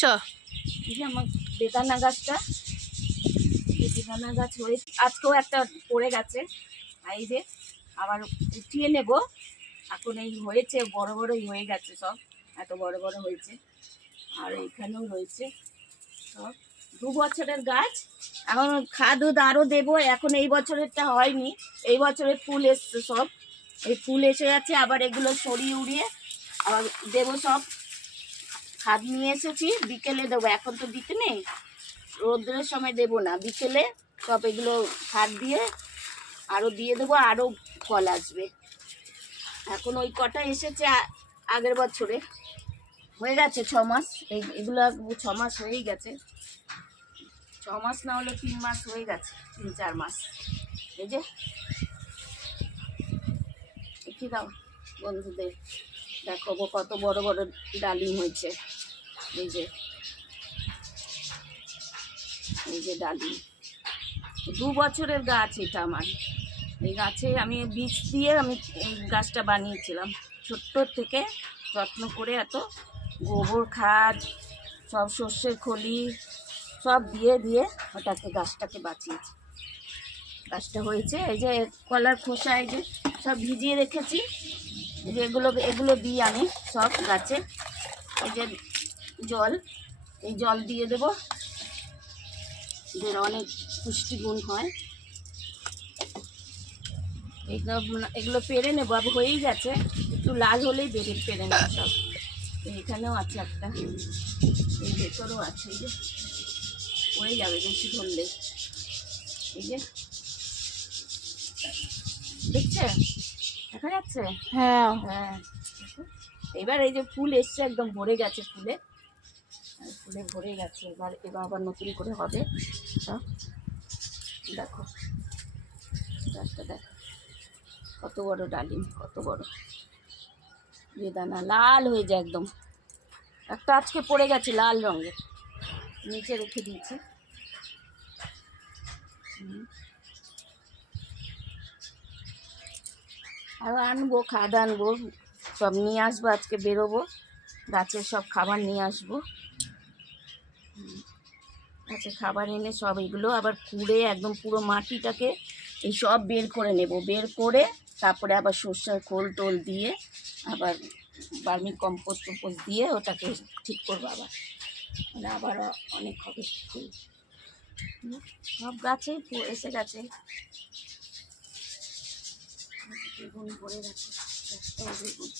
করছো? এই যে আমার বেদানা গাছটা, এই বেদানা গাছ হয়ে আজকেও একটা পড়ে গেছে। এই যে আবার উঠিয়ে নেব। এখন এই হয়েছে, বড় বড়ই হয়ে গেছে, সব এত বড় বড় হয়েছে। আর এখানেও রয়েছে সব 2 বছরের গাছ। এখন খাদ আরও দেবো। এখন এই বছরেরটা হয়নি, এই বছরের ফুল এসছে সব, এই ফুল এসে যাচ্ছে। আবার এগুলো সরিয়ে উড়িয়ে আবার দেবো সব। খাদ নিয়ে এসেছি, বিকেলে দেবো, এখন তো দিতে নেই, রোদ্রের সময় দেবো না, বিকেলে সব এগুলো খাদ দিয়ে আরও দিয়ে দেবো, আরও ফল আসবে। এখন ওই কটা এসেছে আগের বছরে, হয়ে গেছে 6 মাস। এগুলো 6 মাস হয়েই গেছে, 6 মাস না হলে 3 মাস হয়ে গেছে, 3-4 মাস। এই যে কি দাও বন্ধুদের দেখাবো, কত বড় বড় ডালিম হয়েছে। এই যে ডালিম, 2 বছরের গাছ এটা আমার। এই গাছে আমি বীজ দিয়ে আমি এই গাছটা বানিয়েছিলাম, ছোট্ট থেকে যত্ন করে, এত গোবর খাদ সব, সর্ষের খলি সব দিয়ে দিয়ে ওটাকে গাছটাকে বাঁচিয়েছি। গাছটা হয়েছে। এই যে কলার খোসা, এই যে সব ভিজিয়ে রেখেছি, এই যে এগুলো দিই আমি সব গাছে। এই যে জল, এই জল দিয়ে দেবো, এদের অনেক পুষ্টিগুণ হয়। এগুলো পেরে নেবো, আবার হয়েই গেছে, একটু লাল হলেই পেরে নেবো সব। এখানেও আছে একটা, এই ভেতরেও আছে, এই যে হয়ে যাবে বেশি ধরলে। এই যে দেখছে, দেখা যাচ্ছে? হ্যাঁ। হ্যাঁ, এবার এই যে ফুল এসছে, একদম ভরে গেছে ফুলে, ফুলে ভরে গেছে। এবার আবার নতুন করে হবে সব। দেখো গাছটা, দেখো কত বড় ডালিম, কত বড় বেদানা, লাল হয়ে যায় একদম। একটা আজকে পড়ে গেছে লাল রঙের, নিচে রেখে দিয়েছি। আরও আনবো, খাদ আনবো, সব নিয়ে আসবো, আজকে বেরোবো, গাছের সব খাবার নিয়ে আসবো। গাছের খাবার এনে সব এগুলো আবার কুড়ে একদম পুরো মাটিটাকে এই সব বের করে নেব, বের করে তারপরে আবার সর্ষের খোল টোল দিয়ে আবার ভার্মি কম্পোস্ট দিয়ে ওটাকে ঠিক করবো। আবার অনেক হবে ফুল, সব গাছে এসে গেছে। বেগুন ভরে গেছে, বেগুন